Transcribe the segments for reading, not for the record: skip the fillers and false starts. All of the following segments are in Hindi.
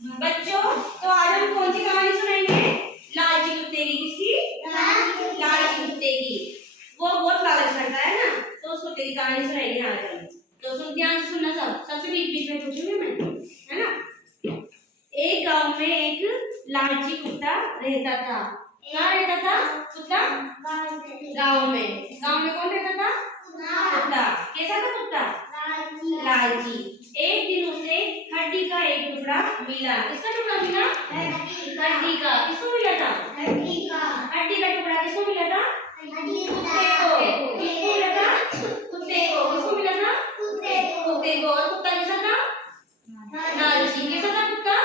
बच्चों, तो आज हम कौन सी कहानी सुनाएंगे? लालची कुत्ते की। किसकी? लालची कुत्ते की। वो बहुत लालच करता है ना, तो उस कुत्ते की कहानी सुनाएंगे आज हम। तो सुन, ध्यान से सुनना सब। सबसे बीच बीच में पूछूंगी मैं, है ना। एक गांव में एक लालची कुत्ता रहता था। कहाँ रहता था कुत्ता? गांव में। गांव में कौन रहता था? कुत्ता। कैसा था कुत्ता? लालची। एक दिन उसे हड्डी का एक टुकड़ा मिला। किसका टुकड़ा मिला? हड्डी का। किसको मिला था? हड्डी का टुकड़ा किसको मिला था? कुत्ते को। किसको मिला था? कुत्ते को। किसको मिला था? कुत्ते को। और कुत्ता कैसा था? लालची। कैसा था कुत्ता?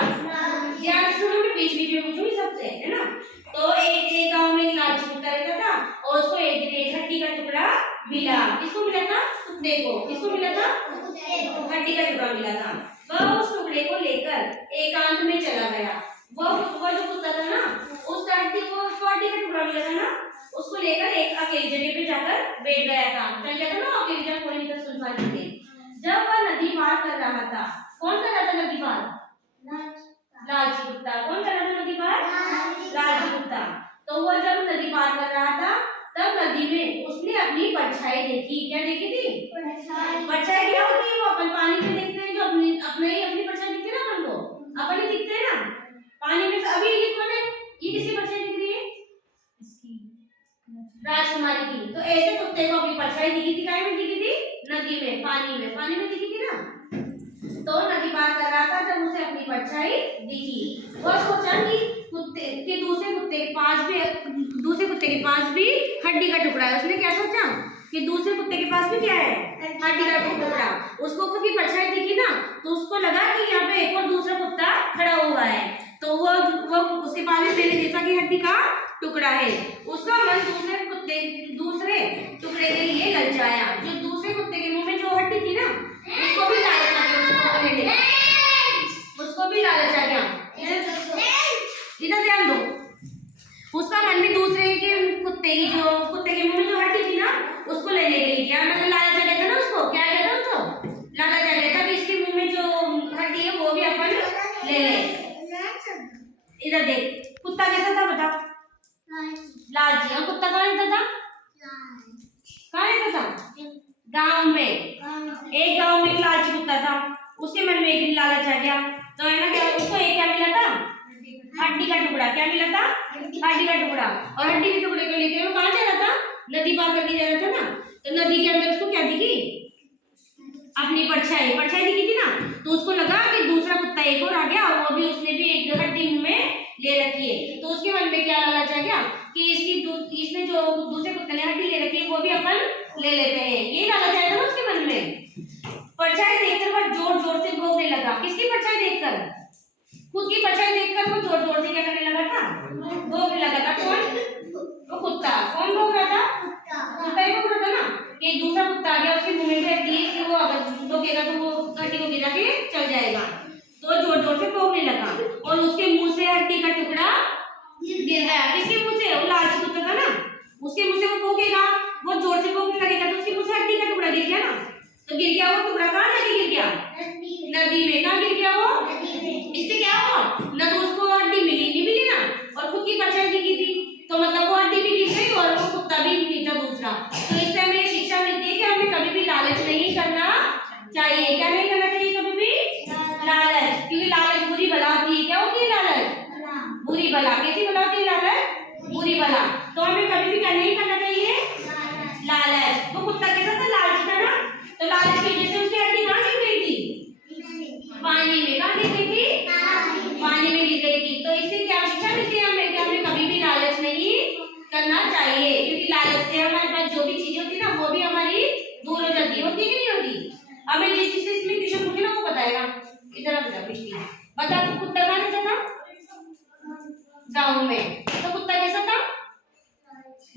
ध्यान से सुनो, मैं बीच बीच में पूछूंगी सबसे, है ना। तो एक गांव में एक लालची कुत्ता रहता था और उसको एक दिन एक हड्डी का टुकड़ा मिला। किसको मिला था? कुत्ते को। किसको मिला था? हड्डी का टुकड़ा मिला था। वह उस टुकड़े को लेकर एकांत में चला गया। वह जो कुत्ता था ना, उस हड्डी का टुकड़ा मिला था ना, उसको लेकर एक अकेली जगह पे जाकर बैठ गया था। चल गया था ना अकेली जगह, कोई नहीं था, सुनसान जगह। जब वह नदी पार कर रहा था, कौन कर रहा था नदी पार? लालची कुत्ता। कौन कर रहा था नदी पार? लालची कुत्ता। तो वह जब नदी पार कर रहा था, तब नदी में उसने अपनी परछाई देखी। क्या देखी थी? परछाई क्या होती है? वो अपन पानी में देखते हैं, जो अपनी परछाई दिखती है ना अपन को, अपन ही दिखते हैं ना पानी में। अभी ये कौन है? ये किसकी परछाई दिख रही है? राजकुमारी की। तो ऐसे कुत्ते को अपनी परछाई दिखी थी। कहाँ में दिखी थी? नदी में, पानी में दिखी थी ना। तो नदी पार कर रहा था जब उसे अपनी परछाई दिखी। वह सोचा कि दूसरे कुत्ते के पास भी हड्डी का टुकड़ा है। उसने क्या सोचा कि दूसरे कुत्ते के पास भी क्या है? हड्डी का टुकड़ा। उसको खुद की परछाई दिखी ना, तो उसको लगा कि यहाँ पे एक और दूसरा कुत्ता खड़ा हुआ है। तो वो उसके पास भी पहले जैसा कि हड्डी का टुकड़ा है। उसका मन दूसरे टुकड़े के लिए ललचाया। जो दूसरे कुत्ते के मुंह में जो हड्डी थी ना, उसको भी लालच आ गया। उसको भी लालच आ गया। इधर ध्यान दो। उसका मन भी दूसरे के कुत्ते के मुंह में जो हड्डी थी ना, उसको लेने के लिए क्या मतलब लालच आ गया था ना। उसको क्या आ गया था? उसको लालच आ गया था कि इसके मुंह में जो हड्डी है वो भी अपन ले ले। इधर देख, कुत्ता कैसा था बता? लालची। और कुत्ता कहाँ रहता था? कहाँ रहता था? गांव में। एक गांव में एक लालची कुत्ता था। उसके मन में एक दिन लालच आ गया, तो है ना, क्या उसको एक क्या मिला था? हड्डी का टुकड़ा। क्या मिला था? हड्डी का टुकड़ा। और हड्डी के टुकड़े को लेकर वो कहाँ जा रहा था? नदी पार करके जा रहा था ना। तो नदी के अंदर उसको क्या दिखी? अपनी परछाई दिखी थी ना। तो उसको लगा कि दूसरा कुत्ता एक और आ गया और वो भी उसने भी एक हड्डी मुंह में ले रखी है। तो उसके मन में क्या लालच आ गया कि इसने जो दूसरे कुत्ते ने हड्डी ले रखी है वो भी अपन ले लेते हैं। ये लालच आया था ना उसके मन में। परछाई देखकर वह जोर जोर से भौंकने लगा। किसकी परछाई देखकर? खुद की परछाई देखकर वो जोर जोर से क्या करने लगा था? भौंकने लगा था। कौन? वो कुत्ता। कौन भौंक रहा था? कुत्ता ही भौंक रहा था ना। एक दूसरा कुत्ता आ गया, उसके मुंह में भी हड्डी है, वो अगर भौंकेगा तो वो हड्डी को गिरा के चल जाएगा। तो जोर जोर से भौंकने लगा और उसके मुंह से हड्डी का टुकड़ा गिर गया। किसके मुंह से? वो लालची कुत्ता था ना, उसके मुंह से वो भौंकेगा, वो जोर से भौंकने लगेगा, तो उसके मुंह से हड्डी का टुकड़ा गिर गया ना। तो गिर गया वो टुकड़ा। कहाँ जाके गिर गया? नदी में। कहाँ गिर गया वो? इससे क्या हुआ ना, तो उसको हड्डी नहीं मिली ना, और खुद की परछाई दिखी थी, तो मतलब वो हड्डी भी गिर गई और वो कुत्ता भी नहीं था दूसरा। तो इससे हमें शिक्षा मिलती है कि हमें कभी भी लालच नहीं करना चाहिए। क्या नहीं करना चाहिए? कभी भी लालच, क्योंकि लालच बुरी बला होती है। क्या होती है लालच? बुरी बला। कैसी बला होती है लालच? बुरी बला। तो हमें कभी भी क्या नहीं करना चाहिए? लालच। वो कुत्ता कैसा था? लालची था ना। तो लालच की वजह से उसकी हड्डी कहाँ गिर गई थी? पानी में। कहाँ गिर गई थी? पानी में गिर गई थी। तो इससे क्या शिक्षा मिलती है हमें कि हमें कभी भी लालच नहीं करना चाहिए, क्योंकि लालच से हमारे पास जो भी चीजें होती है ना, वो भी हमारी दूर हो जाती है। होती है कि नहीं होती? हमें जिस चीज से इसमें क्वेश्चन पूछे ना वो बताएगा। इधर बता पिछली बता। कुत्ता कहाँ रहता था? गाँव में। तो कुत्ता कैसा था?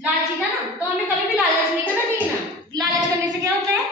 लालची था ना। तो हमें कभी भी लालच नहीं करना चाहिए ना। लालच करने से क्या होता है?